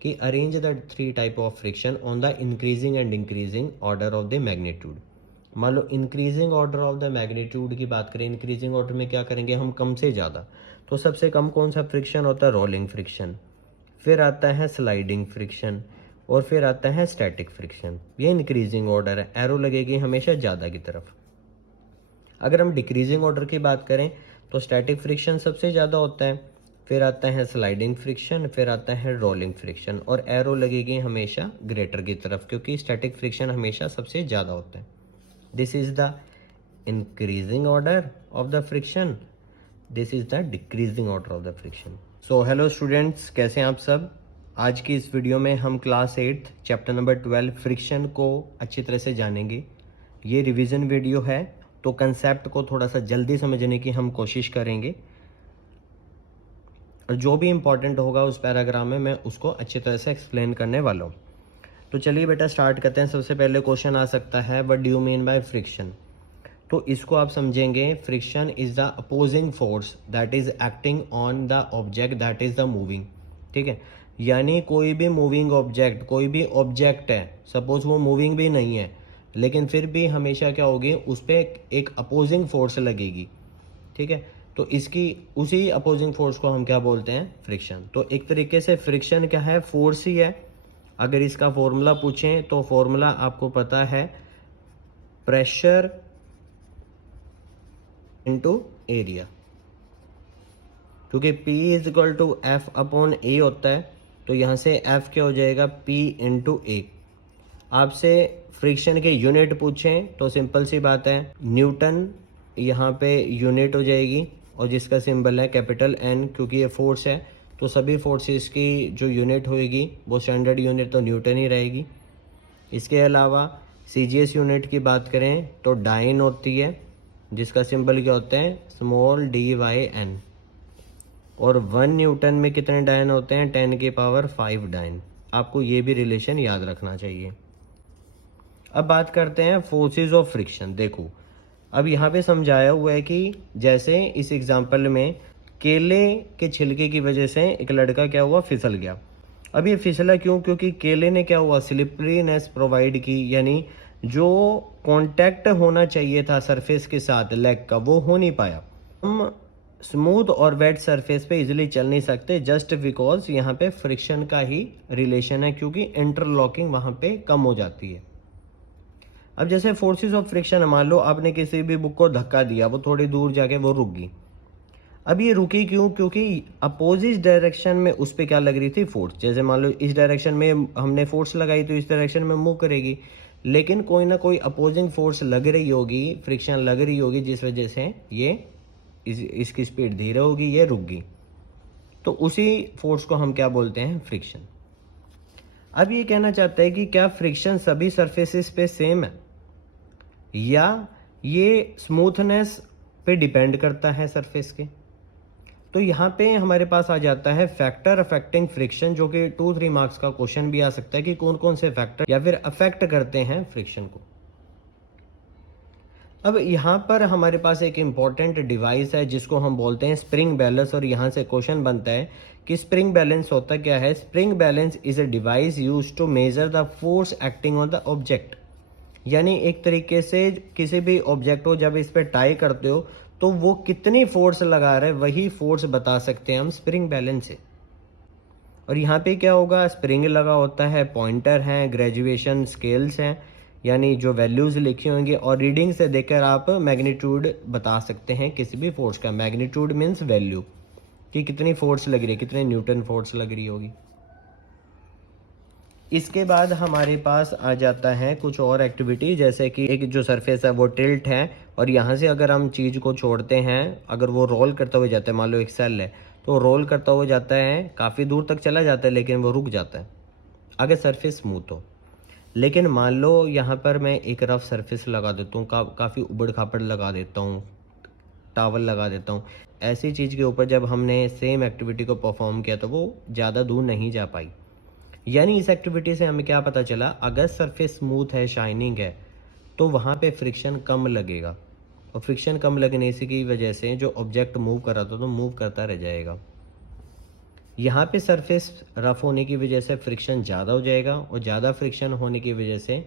कि arrange the three type of friction on the increasing and increasing order of the magnitude. मान लो increasing order of the magnitude की बात करें, increasing order में क्या करेंगे हम, कम से ज़्यादा। तो सबसे कम कौन सा फ्रिक्शन होता है, रोलिंग फ्रिक्शन। फिर आता है स्लाइडिंग फ्रिक्शन, और फिर आता है स्टैटिक फ्रिक्शन। ये इंक्रीजिंग ऑर्डर है, एरो लगेगी हमेशा ज़्यादा की तरफ। अगर हम डिक्रीजिंग ऑर्डर की बात करें तो स्टैटिक फ्रिक्शन सबसे ज़्यादा होता है, फिर आता है स्लाइडिंग फ्रिक्शन, फिर आता है रोलिंग फ्रिक्शन, और एरो लगेगी हमेशा ग्रेटर की तरफ, क्योंकि स्टैटिक फ्रिक्शन हमेशा सबसे ज़्यादा होता है। This is the increasing order of the friction, this is the decreasing order of the friction. So hello students, कैसे हैं आप सब। आज की इस वीडियो में हम क्लास 8 चैप्टर नंबर 12 फ्रिक्शन को अच्छी तरह से जानेंगे। ये रिवीजन वीडियो है, तो कंसेप्ट को थोड़ा सा जल्दी समझने की हम कोशिश करेंगे, और जो भी इंपॉर्टेंट होगा उस पैराग्राफ में मैं उसको अच्छी तरह से एक्सप्लेन करने वाला हूँ। तो चलिए बेटा स्टार्ट करते हैं। सबसे पहले क्वेश्चन आ सकता है, what do you mean by friction. तो इसको आप समझेंगे, friction is the opposing force that is acting on the object that is the moving. ठीक है, यानी कोई भी मूविंग ऑब्जेक्ट, कोई भी ऑब्जेक्ट है, सपोज वो मूविंग भी नहीं है, लेकिन फिर भी हमेशा क्या होगी, उस पर एक अपोजिंग फोर्स लगेगी। ठीक है, तो इसकी उसी अपोजिंग फोर्स को हम क्या बोलते हैं, फ्रिक्शन। तो एक तरीके से फ्रिक्शन क्या है, फोर्स ही है। अगर इसका फॉर्मूला पूछें तो फॉर्मूला आपको पता है, प्रेशर इनटू एरिया, क्योंकि P is equal to F upon A होता है, तो यहाँ से F क्या हो जाएगा, P इंटू ए। आपसे फ्रिक्शन के यूनिट पूछें तो सिंपल सी बात है, न्यूटन यहाँ पे यूनिट हो जाएगी, और जिसका सिंबल है कैपिटल N, क्योंकि ये फोर्स है तो सभी फोर्सेस की जो यूनिट होएगी वो स्टैंडर्ड यूनिट तो न्यूटन ही रहेगी। इसके अलावा CGS यूनिट की बात करें तो डाइन होती है, जिसका सिंबल क्या होता है, स्मॉल dy/n, और 1 न्यूटन में कितने डायन होते हैं, 10 की पावर 5 डायन। आपको ये भी रिलेशन याद रखना चाहिए। अब बात करते हैं फोर्सेस ऑफ फ्रिक्शन। देखो, अब यहाँ पे समझाया हुआ है कि जैसे इस एग्जांपल में केले के छिलके की वजह से एक लड़का क्या हुआ, फिसल गया। अब ये फिसला क्यों, क्योंकि केले ने क्या हुआ, स्लिपरीनेस प्रोवाइड की, यानी जो कांटेक्ट होना चाहिए था सरफेस के साथ लेग का, वो हो नहीं पाया। हम स्मूथ और वेट सरफेस पे इजीली चल नहीं सकते, जस्ट बिकॉज यहाँ पे फ्रिक्शन का ही रिलेशन है, क्योंकि इंटरलॉकिंग वहाँ पे कम हो जाती है। अब जैसे फोर्सेस ऑफ फ्रिक्शन, मान लो आपने किसी भी बुक को धक्का दिया, वो थोड़ी दूर जाके वो रुक गई। अब ये रुकी क्यों, क्योंकि अपोजिट डायरेक्शन में उस पर क्या लग रही थी, फोर्स। जैसे मान लो इस डायरेक्शन में हमने फोर्स लगाई तो इस डायरेक्शन में मूव करेगी, लेकिन कोई ना कोई अपोजिंग फोर्स लग रही होगी, फ्रिक्शन लग रही होगी, जिस वजह से ये इसकी स्पीड धीरे होगी, ये रुक गई। तो उसी फोर्स को हम क्या बोलते हैं, फ्रिक्शन। अब ये कहना चाहता है कि क्या फ्रिक्शन सभी सरफेसेस पे सेम है, या ये स्मूथनेस पे डिपेंड करता है सरफेस के। तो यहाँ पे हमारे पास आ जाता है फैक्टर अफेक्टिंग फ्रिक्शन, जो कि 2-3 मार्क्स का क्वेश्चन भी आ सकता है कि कौन कौन से फैक्टर या फिर अफेक्ट करते हैं फ्रिक्शन को। अब यहाँ पर हमारे पास एक इम्पॉर्टेंट डिवाइस है जिसको हम बोलते हैं स्प्रिंग बैलेंस, और यहाँ से क्वेश्चन बनता है कि स्प्रिंग बैलेंस होता क्या है। Spring balance is a device used to measure the force acting on the object, यानी एक तरीके से किसी भी ऑब्जेक्ट को जब इस पर टाई करते हो तो वो कितनी फोर्स लगा रहे, वही फोर्स बता सकते हैं हम स्प्रिंग बैलेंस से। और यहाँ पे क्या होगा, स्प्रिंग लगा होता है, पॉइंटर हैं, ग्रेजुएशन स्केल्स हैं, यानी जो वैल्यूज़ लिखी होंगी, और रीडिंग से देखकर आप मैग्नीट्यूड बता सकते हैं किसी भी फोर्स का। मैग्नीट्यूड मीन्स वैल्यू, कि कितनी फोर्स लग रही है, कितने न्यूटन फोर्स लग रही होगी। इसके बाद हमारे पास आ जाता है कुछ और एक्टिविटी, जैसे कि एक जो सरफेस है वो टिल्ट है, और यहाँ से अगर हम चीज़ को छोड़ते हैं, अगर वो रोल करता हुआ जाता है, मान लो एक सेल है तो रोल करता हुआ जाता है, काफ़ी दूर तक चला जाता है, लेकिन वो रुक जाता है अगर सरफेस स्मूथ हो। लेकिन मान लो यहाँ पर मैं एक रफ सरफेस लगा देता हूँ, काफ़ी उबड़ खापड़ लगा देता हूँ, टावल लगा देता हूँ, ऐसी चीज़ के ऊपर जब हमने सेम एक्टिविटी को परफॉर्म किया तो वो ज़्यादा दूर नहीं जा पाई। यानी इस एक्टिविटी से हमें क्या पता चला, अगर सरफेस स्मूथ है, शाइनिंग है, तो वहाँ पे फ्रिक्शन कम लगेगा, और फ्रिक्शन कम लगने से की वजह से जो ऑब्जेक्ट मूव कर रहा था तो मूव करता रह जाएगा। यहाँ पे सरफेस रफ होने की वजह से फ्रिक्शन ज़्यादा हो जाएगा, और ज़्यादा फ्रिक्शन होने की वजह से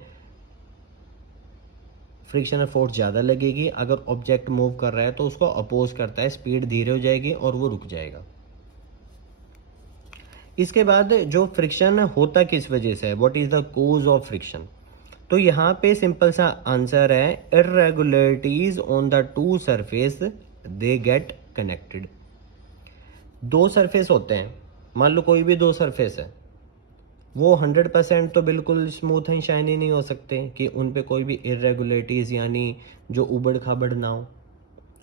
फ्रिक्शनल फोर्स ज़्यादा लगेगी। अगर ऑब्जेक्ट मूव कर रहा है तो उसको अपोज करता है, स्पीड धीरे हो जाएगी और वो रुक जाएगा। इसके बाद जो फ्रिक्शन होता किस वजह से है, what is the cause of friction, तो यहाँ पे सिंपल सा आंसर है, irregularities on the two surface they get connected. दो सरफेस होते हैं, मान लो कोई भी दो सरफेस है, वो 100% तो बिल्कुल स्मूथ एंड शाइनी नहीं हो सकते कि उन पे कोई भी इरेगुलरिटीज यानी जो उबड़ खाबड़ ना हो,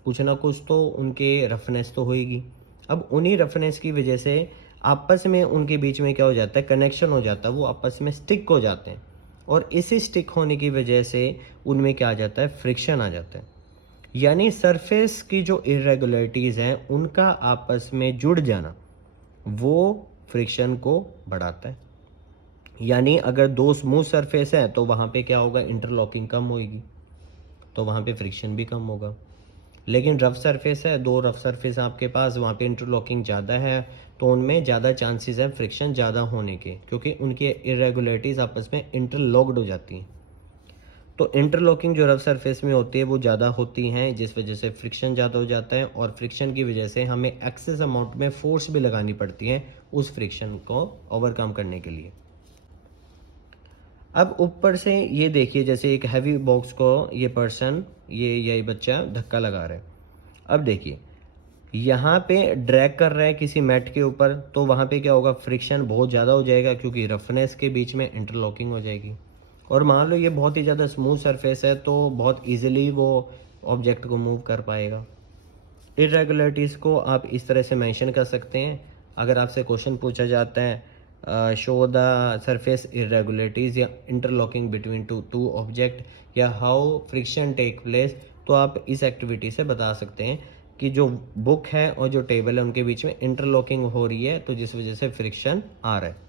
कुछ ना कुछ तो उनके रफनेस तो होएगी। अब उन्हीं रफनेस की वजह से आपस में उनके बीच में क्या हो जाता है, कनेक्शन हो जाता है, वो आपस में स्टिक हो जाते हैं, और इसी स्टिक होने की वजह से उनमें क्या आ जाता है, फ्रिक्शन आ जाता है। यानी सरफेस की जो इरेगुलरिटीज़ हैं उनका आपस में जुड़ जाना वो फ्रिक्शन को बढ़ाता है। यानी अगर दो स्मूथ सरफेस है तो वहाँ पे क्या होगा, इंटरलॉकिंग कम होगी, तो वहाँ पे फ्रिक्शन भी कम होगा। लेकिन रफ सरफेस है, दो रफ सरफेस आपके पास, वहाँ पे इंटरलॉकिंग ज़्यादा है, तो उनमें ज़्यादा चांसेस हैं फ्रिक्शन ज़्यादा होने के, क्योंकि उनकी इरेगुलरिटीज़ आपस में इंटरलॉक्ड हो जाती हैं। तो इंटरलॉकिंग जो रफ सरफेस में होती है वो ज़्यादा होती हैं, जिस वजह से फ्रिक्शन ज़्यादा हो जाता है, और फ्रिक्शन की वजह से हमें एक्सेस अमाउंट में फोर्स भी लगानी पड़ती है उस फ्रिक्शन को ओवरकम करने के लिए। अब ऊपर से ये देखिए, जैसे एक हैवी बॉक्स को ये पर्सन, यही बच्चा धक्का लगा रहा है। अब देखिए यहाँ पे ड्रैग कर रहा है किसी मैट के ऊपर, तो वहाँ पे क्या होगा, फ्रिक्शन बहुत ज़्यादा हो जाएगा, क्योंकि रफनेस के बीच में इंटरलॉकिंग हो जाएगी। और मान लो ये बहुत ही ज़्यादा स्मूथ सरफेस है तो बहुत इजीली वो ऑब्जेक्ट को मूव कर पाएगा। इरेगुलरिटीज़ को आप इस तरह से मेंशन कर सकते हैं। अगर आपसे क्वेश्चन पूछा जाता है शो द सरफेस इरेगुलरिटीज़ या इंटरलॉकिंग बिटवीन टू ऑब्जेक्ट या हाउ फ्रिक्शन टेक प्लेस, तो आप इस एक्टिविटी से बता सकते हैं कि जो बुक है और जो टेबल है उनके बीच में इंटरलॉकिंग हो रही है, तो जिस वजह से फ्रिक्शन आ रहा है।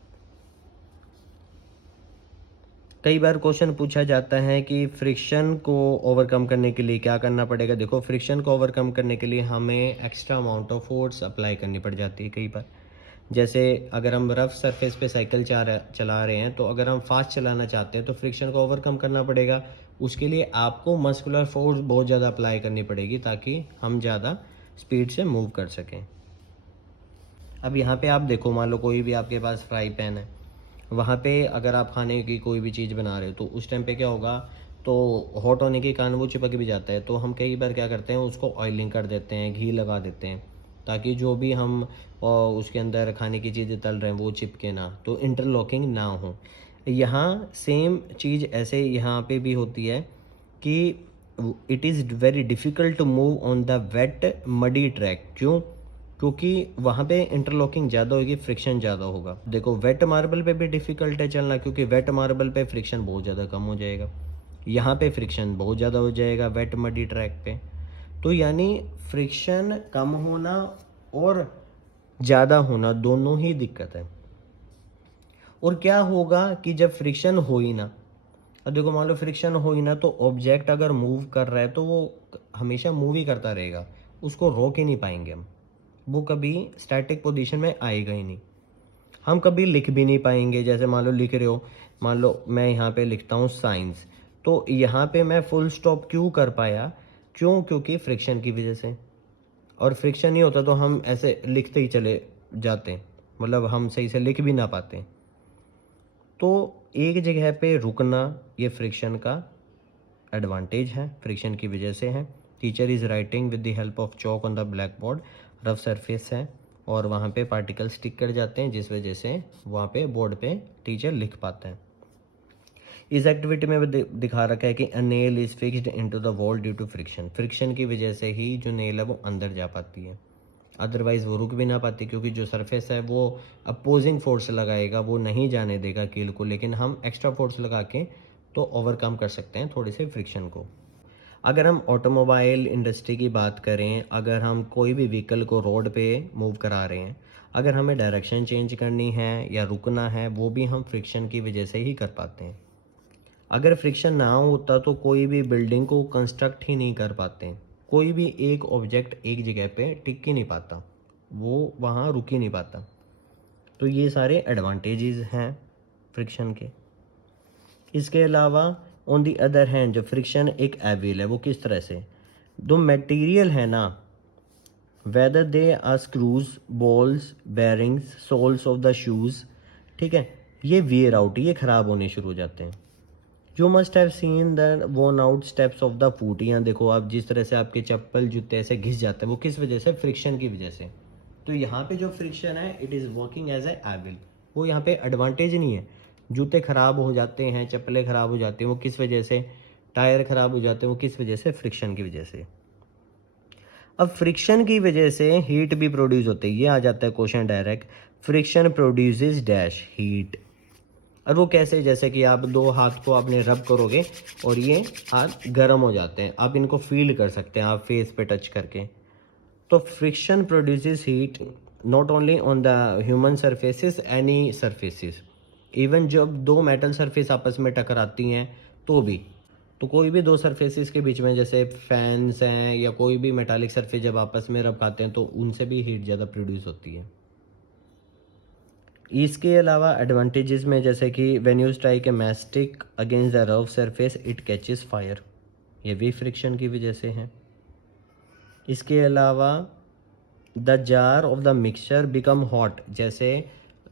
कई बार क्वेश्चन पूछा जाता है कि फ्रिक्शन को ओवरकम करने के लिए क्या करना पड़ेगा। देखो, फ्रिक्शन को ओवरकम करने के लिए हमें extra amount of force apply करनी पड़ जाती है कई बार। जैसे अगर हम रफ सरफेस पे साइकिल चला रहे हैं, तो अगर हम फास्ट चलाना चाहते हैं तो फ्रिक्शन को ओवरकम करना पड़ेगा। उसके लिए आपको मस्कुलर फोर्स बहुत ज़्यादा अप्लाई करनी पड़ेगी ताकि हम ज़्यादा स्पीड से मूव कर सकें। अब यहाँ पे आप देखो, मान लो कोई भी आपके पास फ्राई पैन है, वहाँ पे अगर आप खाने की कोई भी चीज़ बना रहे हो तो उस टाइम पे क्या होगा, तो हॉट होने के कारण वो चिपक भी जाता है। तो हम कई बार क्या करते हैं, उसको ऑयलिंग कर देते हैं, घी लगा देते हैं, ताकि जो भी हम उसके अंदर खाने की चीज़ें तल रहे हैं वो चिपके ना, तो इंटरलॉकिंग ना हो। यहाँ सेम चीज़ ऐसे यहाँ पे भी होती है कि it is very difficult to move on the wet muddy track. क्यों? क्योंकि वहाँ पे इंटरलॉकिंग ज़्यादा होगी, फ्रिक्शन ज़्यादा होगा। देखो, वेट मार्बल पे भी डिफ़िकल्ट है चलना, क्योंकि वेट मार्बल पे फ्रिक्शन बहुत ज़्यादा कम हो जाएगा। यहाँ पे फ्रिक्शन बहुत ज़्यादा हो जाएगा वेट मडी ट्रैक पे। तो यानी फ्रिक्शन कम होना और ज़्यादा होना दोनों ही दिक्कत है। और क्या होगा कि जब फ्रिक्शन हो ही ना, अब देखो मान लो फ्रिक्शन हो ही ना, तो ऑब्जेक्ट अगर मूव कर रहा है तो वो हमेशा मूव ही करता रहेगा, उसको रोक ही नहीं पाएंगे हम, वो कभी स्टैटिक पोजीशन में आएगा ही नहीं। हम कभी लिख भी नहीं पाएंगे। जैसे मान लो लिख रहे हो, मान लो मैं यहाँ पे लिखता हूँ साइंस, तो यहाँ पे मैं फुल स्टॉप क्यों कर पाया, क्यों? क्योंकि फ्रिक्शन की वजह से। और फ्रिक्शन नहीं होता तो हम ऐसे लिखते ही चले जाते, मतलब हम सही से लिख भी ना पाते। तो एक जगह पे रुकना, ये फ्रिक्शन का एडवांटेज है, फ्रिक्शन की वजह से है। Teacher is writing with the help of chalk on the black board, rough surface है और वहाँ पे पार्टिकल स्टिक कर जाते हैं, जिस वजह से वहाँ पे बोर्ड पे टीचर लिख पाता है। इस एक्टिविटी में भी दिखा रखा है कि a nail is fixed into the wall due to friction. Friction की वजह से ही जो नेल है वो अंदर जा पाती है, अदरवाइज़ वो रुक भी ना पाती, क्योंकि जो सरफेस है वो अपोजिंग फोर्स लगाएगा, वो नहीं जाने देगा कील को। लेकिन हम एक्स्ट्रा फोर्स लगा के तो ओवरकम कर सकते हैं थोड़े से फ्रिक्शन को। अगर हम ऑटोमोबाइल इंडस्ट्री की बात करें, अगर हम कोई भी व्हीकल को रोड पे मूव करा रहे हैं, अगर हमें डायरेक्शन चेंज करनी है या रुकना है, वो भी हम फ्रिक्शन की वजह से ही कर पाते हैं। अगर फ्रिक्शन ना होता तो कोई भी बिल्डिंग को कंस्ट्रक्ट ही नहीं कर पाते, कोई भी एक ऑब्जेक्ट एक जगह पे टिक ही नहीं पाता, वो वहाँ रुक ही नहीं पाता। तो ये सारे एडवांटेजेस हैं फ्रिक्शन के। इसके अलावा ऑन दी अदर हैंड जो फ्रिक्शन एक एविल है, वो किस तरह से, दो मटेरियल है ना, whether they are screws, balls, bearings, soles of the shoes, ठीक है, ये वियर आउट, ये ख़राब होने शुरू हो जाते हैं। You must have seen the worn out steps of the foot. यहाँ देखो आप, जिस तरह से आपके चप्पल जूते ऐसे घिस जाते हैं, वो किस वजह से, फ्रिक्शन की वजह से। तो यहाँ पे जो फ्रिक्शन है, it is working as a evil. वो यहाँ पे एडवांटेज नहीं है। जूते ख़राब हो जाते हैं, चप्पलें ख़राब हो जाती हैं, वो किस वजह से, टायर ख़राब हो जाते हैं, वो किस वजह से, फ्रिक्शन की वजह से। अब फ्रिक्शन की वजह से हीट भी प्रोड्यूस होती है। ये आ जाता है question direct, friction produces dash heat. और वो कैसे, जैसे कि आप दो हाथ को आपने रब करोगे और ये हाथ गर्म हो जाते हैं, आप इनको फील कर सकते हैं आप फेस पे टच करके। तो friction produces heat not only on the human surfaces, any surfaces, even जब दो मेटल सरफेस आपस में टकराती हैं तो भी। तो कोई भी दो सरफेसेस के बीच में, जैसे फैंस हैं या कोई भी मेटालिक सरफेस जब आपस में रब खाते हैं तो उनसे भी हीट ज़्यादा प्रोड्यूस होती है। इसके अलावा एडवांटेजेस में, जैसे कि when you strike a mastic against the rough surface it catches fire, ये भी फ्रिक्शन की वजह से है। इसके अलावा the jar of the mixture become hot, जैसे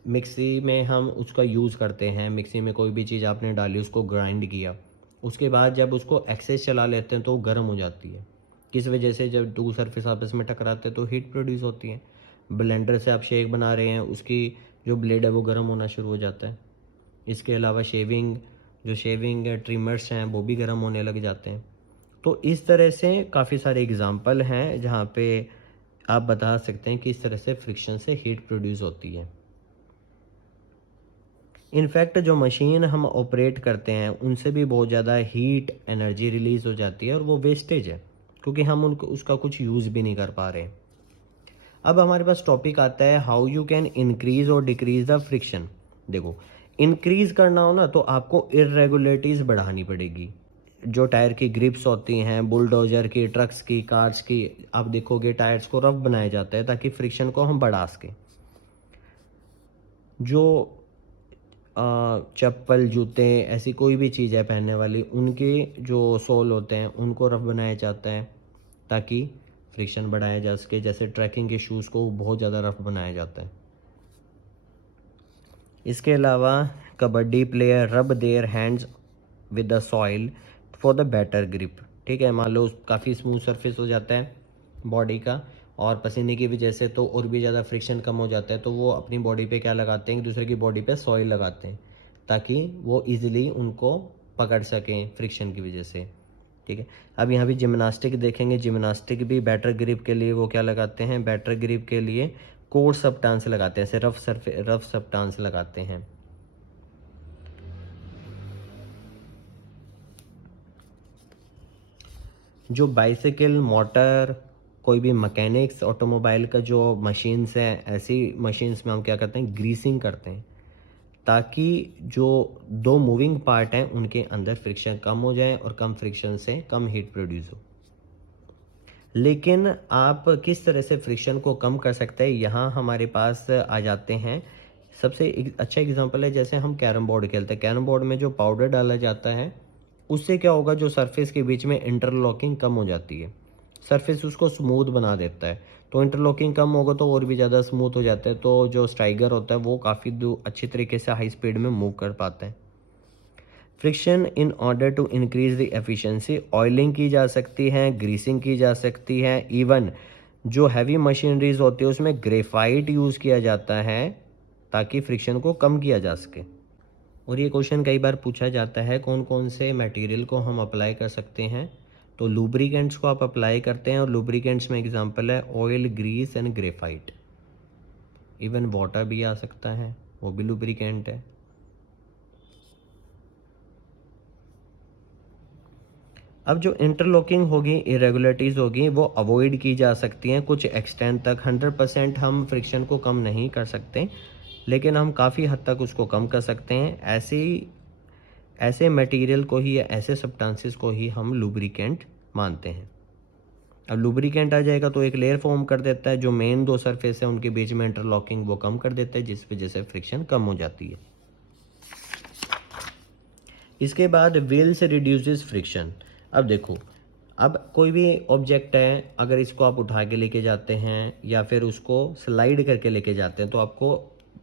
मिक्सी में हम उसका यूज़ करते हैं, मिक्सी में कोई भी चीज़ आपने डाली, उसको ग्राइंड किया, उसके बाद जब उसको एक्सेस चला लेते हैं तो वो गर्म हो जाती है। किस वजह से, जब टू सरफेस आपस में टकराते हैं तो हीट प्रोड्यूस होती है। ब्लेंडर से आप शेक बना रहे हैं, उसकी जो ब्लेड है वो गर्म होना शुरू हो जाता है। इसके अलावा जो शेविंग ट्रिमर्स हैं वो भी गर्म होने लग जाते हैं। तो इस तरह से काफ़ी सारे एग्जाम्पल हैं जहाँ पे आप बता सकते हैं कि इस तरह से फ्रिक्शन से हीट प्रोड्यूस होती है। इनफैक्ट जो मशीन हम ऑपरेट करते हैं उनसे भी बहुत ज़्यादा हीट एनर्जी रिलीज़ हो जाती है और वो वेस्टेज है, क्योंकि हम उनको उसका कुछ यूज़ भी नहीं कर पा रहे। अब हमारे पास टॉपिक आता है हाउ यू कैन इंक्रीज और डिक्रीज द फ्रिक्शन। देखो, इंक्रीज करना हो ना तो आपको इरेगुलरिटीज़ बढ़ानी पड़ेगी। जो टायर की ग्रिप्स होती हैं, बुलडोजर की, ट्रक्स की, कार्स की, आप देखोगे टायर्स को रफ बनाया जाता है ताकि फ्रिक्शन को हम बढ़ा सकें। जो चप्पल, जूते, ऐसी कोई भी चीज़ है पहनने वाली, उनके जो सोल होते हैं उनको रफ बनाया जाता है ताकि फ्रिक्शन बढ़ाया जा सके। जैसे ट्रैकिंग के शूज़ को बहुत ज़्यादा रफ बनाया जाता है। इसके अलावा कबड्डी प्लेयर रब their hands with the soil for the better grip, ठीक है। मान लो काफ़ी स्मूथ सरफेस हो जाता है बॉडी का और पसीने की वजह से तो और भी ज़्यादा फ्रिक्शन कम हो जाता है, तो वो अपनी बॉडी पे क्या लगाते हैं, एक दूसरे की बॉडी पे सॉइल लगाते हैं ताकि वो इजीली उनको पकड़ सकें फ्रिक्शन की वजह से, ठीक है। अब यहाँ भी जिम्नास्टिक देखेंगे, जिम्नास्टिक भी बेटर ग्रिप के लिए वो क्या लगाते हैं, बेटर ग्रिप के लिए कोर्स सब्सटेंस लगाते हैं, ऐसे रफ सब्सटेंस लगाते हैं। जो बाइसिकल, मोटर, कोई भी मैकेनिक्स, ऑटोमोबाइल का जो मशीन्स हैं, ऐसी मशीन्स में हम क्या करते हैं, ग्रीसिंग करते हैं ताकि जो दो मूविंग पार्ट हैं उनके अंदर फ्रिक्शन कम हो जाए और कम फ्रिक्शन से कम हीट प्रोड्यूस हो। लेकिन आप किस तरह से फ्रिक्शन को कम कर सकते हैं, यहाँ हमारे पास आ जाते हैं। सबसे अच्छा एग्जांपल है, जैसे हम कैरम बोर्ड खेलते हैं, कैरम बोर्ड में जो पाउडर डाला जाता है उससे क्या होगा, जो सरफेस के बीच में इंटरलॉकिंग कम हो जाती है, सरफेस उसको स्मूथ बना देता है। तो इंटरलॉकिंग कम होगा तो और भी ज़्यादा स्मूथ हो जाता है, तो जो स्ट्राइकर होता है वो काफ़ी अच्छी तरीके से हाई स्पीड में मूव कर पाता है। Friction in order to increase the efficiency, oiling की जा सकती है, ग्रीसिंग की जा सकती है, इवन जो हैवी मशीनरीज होती है उसमें ग्रेफाइट यूज़ किया जाता है ताकि फ्रिक्शन को कम किया जा सके। और ये क्वेश्चन कई बार पूछा जाता है कौन कौन से मटेरियल को हम अप्लाई कर सकते हैं, तो लुब्रिकेंट्स को आप अप्लाई करते हैं और लुब्रिकेंट्स में एग्जांपल है oil, grease and graphite. Even water भी आ सकता है, वो भी लुब्रिकेंट है। अब जो इंटरलॉकिंग होगी, इरेगुलरिटीज़ होगी, वो अवॉइड की जा सकती हैं कुछ एक्सटेंट तक। 100% हम फ्रिक्शन को कम नहीं कर सकते, लेकिन हम काफ़ी हद तक उसको कम कर सकते हैं। ऐसे मटेरियल को ही या ऐसे सब्सटेंसेस को ही हम लुब्रिकेंट मानते हैं। अब लुब्रिकेंट आ जाएगा तो एक लेयर फॉर्म कर देता है, जो मेन दो सरफेस है उनके बीच में इंटरलॉकिंग वो कम कर देता है, जिस वजह से फ्रिक्शन कम हो जाती है। इसके बाद व्हील्स रिड्यूसेस फ्रिक्शन। अब देखो, अब कोई भी ऑब्जेक्ट है, अगर इसको आप उठा के लेके जाते हैं या फिर उसको स्लाइड करके लेके जाते हैं तो आपको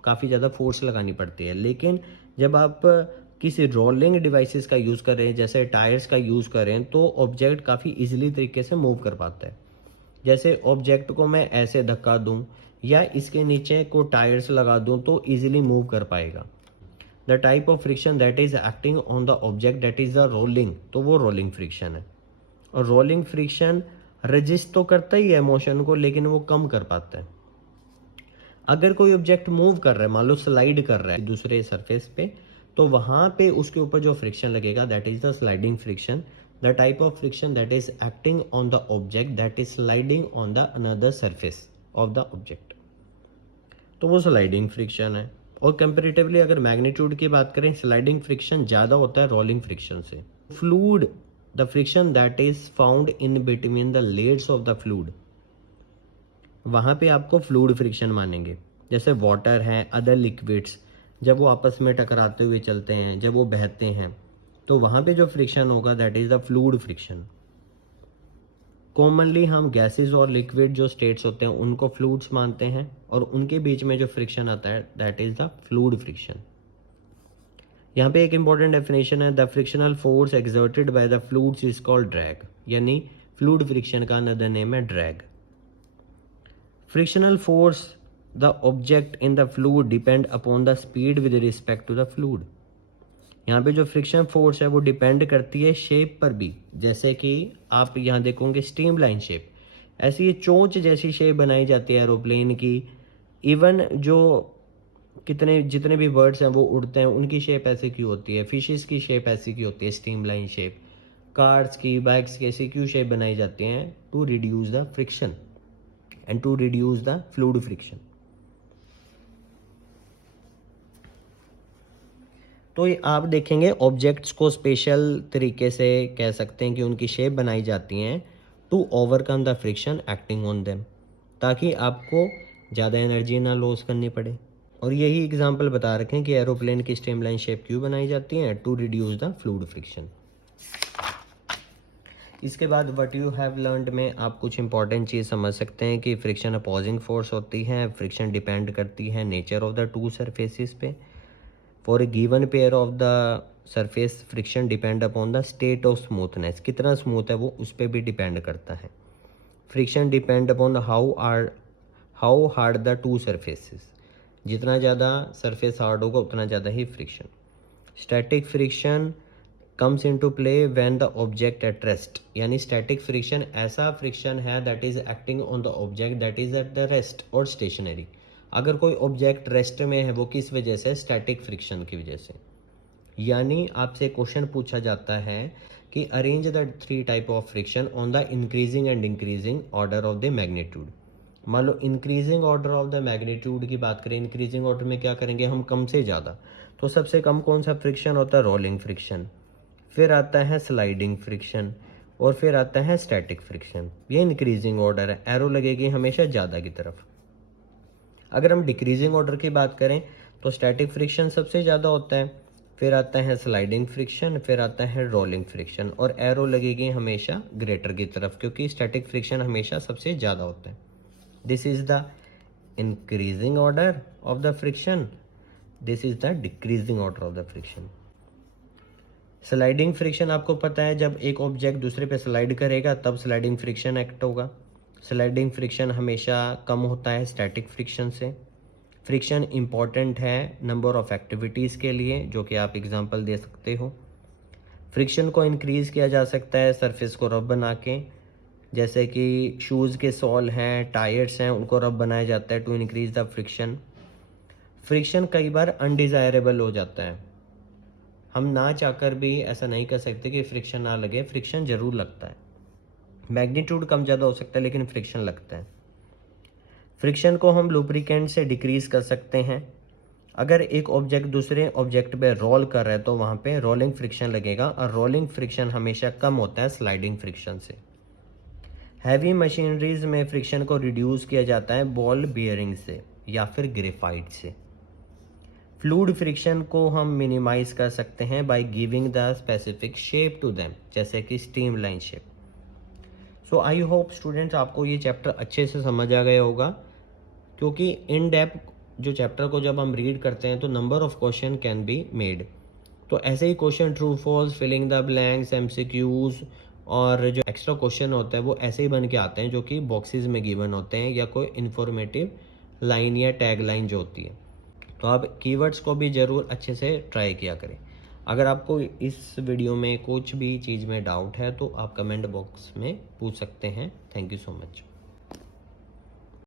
काफ़ी ज़्यादा फोर्स लगानी पड़ती है। लेकिन जब आप किसी रोलिंग डिवाइसेस का यूज़ कर रहे हैं, जैसे टायर्स का यूज़ करें, तो ऑब्जेक्ट काफ़ी इजीली तरीके से मूव कर पाता है। जैसे ऑब्जेक्ट को मैं ऐसे धक्का दूं या इसके नीचे को टायर्स लगा दूं तो इजीली मूव कर पाएगा। The type of friction that is acting on the object that is the rolling, तो वो रोलिंग फ्रिक्शन है। और रोलिंग फ्रिक्शन रजिस्ट तो करता ही है मोशन को, लेकिन वो कम कर पाता है। अगर कोई ऑब्जेक्ट मूव कर रहा है, मान लो स्लाइड कर रहा है दूसरे सरफेस पे, तो वहां पे उसके ऊपर जो फ्रिक्शन लगेगा that is the sliding friction. The type of friction that is acting on the object that is sliding on the another surface of the object, तो वो स्लाइडिंग फ्रिक्शन है। और कंपेरेटिवली अगर मैग्नीट्यूड की बात करें, स्लाइडिंग फ्रिक्शन ज़्यादा होता है रोलिंग फ्रिक्शन से। Fluid, the friction that is found in between the layers of the fluid, वहाँ पे आपको फ्लूड फ्रिक्शन मानेंगे। जैसे वाटर है, अदर लिक्विड्स, जब वो आपस में टकराते हुए चलते हैं, जब वो बहते हैं, तो वहाँ पे जो फ्रिक्शन होगा that is the fluid friction. Commonly हम गैसेस और लिक्विड जो स्टेट्स होते हैं उनको फ्लूइड्स मानते हैं, और उनके बीच में जो फ्रिक्शन आता है that is the fluid friction. यहाँ पे एक इंपॉर्टेंट डेफिनेशन है, the frictional force exerted by the fluids is called drag, यानी फ्लूइड फ्रिक्शन का अनदर नेम है drag. Frictional force the object in the fluid depend upon the speed with respect to the fluid. यहाँ पे जो friction force है वो depend करती है शेप पर भी। जैसे कि आप यहाँ देखोगे स्ट्रीम लाइन शेप, ऐसी ये चोंच जैसी शेप बनाई जाती है एरोप्लेन की। इवन जो जितने भी बर्ड्स हैं वो उड़ते हैं, उनकी शेप ऐसी क्यों होती है, फिशेस की शेप ऐसी क्यों होती है, स्ट्रीम लाइन शेप। कार्स की, बाइक्स की ऐसी क्यों शेप बनाई जाती हैं, to reduce the friction and to reduce the fluid friction. तो ये आप देखेंगे ऑब्जेक्ट्स को स्पेशल तरीके से कह सकते हैं कि उनकी शेप बनाई जाती हैं to overcome the friction acting on them, ताकि आपको ज़्यादा एनर्जी ना लॉस करनी पड़े। और यही एग्जांपल बता रखे हैं कि एरोप्लेन की स्ट्रीमलाइन शेप क्यों बनाई जाती है, to reduce the fluid friction. इसके बाद व्हाट यू हैव लर्नड में आप कुछ इंपॉर्टेंट चीज़ समझ सकते हैं कि फ्रिक्शन अपोजिंग फोर्स होती है। फ्रिक्शन डिपेंड करती है nature of the two surfaces पे। For a given pair of the surface friction depend upon the state of smoothness, कितना स्मूथ है वो उस पर भी डिपेंड करता है। Friction depend upon how hard the two surfaces, जितना ज़्यादा सरफेस हार्ड होगा उतना ज़्यादा ही friction. Static friction comes into play when the object at rest, यानी स्टैटिक फ्रिक्शन ऐसा फ्रिक्शन है that is acting on the object that is at the rest और स्टेशनरी। अगर कोई ऑब्जेक्ट रेस्ट में है वो किस वजह से, स्टैटिक फ्रिक्शन की वजह से। यानी आपसे क्वेश्चन पूछा जाता है कि arrange the three type of friction on the increasing and increasing order of the magnitude. मान लो increasing order of the magnitude की बात करें, इंक्रीजिंग ऑर्डर में क्या करेंगे हम, कम से ज़्यादा। तो सबसे कम कौन सा फ्रिक्शन होता है, रोलिंग फ्रिक्शन। फिर आता है स्लाइडिंग फ्रिक्शन, और फिर आता है स्टैटिक फ्रिक्शन। ये इंक्रीजिंग ऑर्डर है, एरो लगेगी हमेशा ज़्यादा की तरफ। अगर हम डिक्रीजिंग ऑर्डर की बात करें तो स्टैटिक फ्रिक्शन सबसे ज़्यादा होता है, फिर आता है स्लाइडिंग फ्रिक्शन, फिर आता है रोलिंग फ्रिक्शन, और एरो लगेगी हमेशा ग्रेटर की तरफ, क्योंकि स्टैटिक फ्रिक्शन हमेशा सबसे ज़्यादा होता है। This is the increasing order of the friction, this is the decreasing order of the friction. Sliding friction आपको पता है, जब एक ऑब्जेक्ट दूसरे पे स्लाइड करेगा तब स्लाइडिंग फ्रिक्शन एक्ट होगा। स्लाइडिंग फ्रिक्शन हमेशा कम होता है स्टैटिक फ्रिक्शन से। फ्रिक्शन इम्पॉर्टेंट है नंबर ऑफ एक्टिविटीज़ के लिए, जो कि आप एग्जांपल दे सकते हो। फ्रिक्शन को इंक्रीज़ किया जा सकता है सरफेस को रफ बना के, जैसे कि शूज़ के सोल हैं, टायर्स हैं, उनको रफ बनाया जाता है to increase the friction. Friction कई बार अनडिज़ायरेबल हो जाता है, हम ना चाहकर भी ऐसा नहीं कर सकते कि फ्रिक्शन ना लगे, फ्रिक्शन ज़रूर लगता है। मैग्नीट्यूड कम ज़्यादा हो सकता है लेकिन फ्रिक्शन लगता है। फ्रिक्शन को हम लुब्रिकेंट से डिक्रीज़ कर सकते हैं। अगर एक ऑब्जेक्ट दूसरे ऑब्जेक्ट पे रोल कर रहा है तो वहाँ पे रोलिंग फ्रिक्शन लगेगा, और रोलिंग फ्रिक्शन हमेशा कम होता है स्लाइडिंग फ्रिक्शन से। हैवी मशीनरीज में फ्रिक्शन को रिड्यूस किया जाता है बॉल बियरिंग से या फिर ग्रेफाइट से। फ्लूइड फ्रिक्शन को हम मिनिमाइज कर सकते हैं by giving the specific shape to them, जैसे कि streamline shape. So I hope students आपको ये चैप्टर अच्छे से समझ आ गया होगा, क्योंकि इन डेप्थ जो चैप्टर को जब हम रीड करते हैं तो number of question can be made. तो ऐसे ही question true false, filling the blanks, MCQs और जो एक्स्ट्रा क्वेश्चन होता है वो ऐसे ही बन के आते हैं, जो कि बॉक्सेस में गिवन होते हैं या कोई इन्फॉर्मेटिव लाइन या टैग लाइन जो होती है। तो आप कीवर्ड्स को भी ज़रूर अच्छे से ट्राई किया करें। अगर आपको इस वीडियो में कुछ भी चीज़ में डाउट है तो आप कमेंट बॉक्स में पूछ सकते हैं। Thank you so much.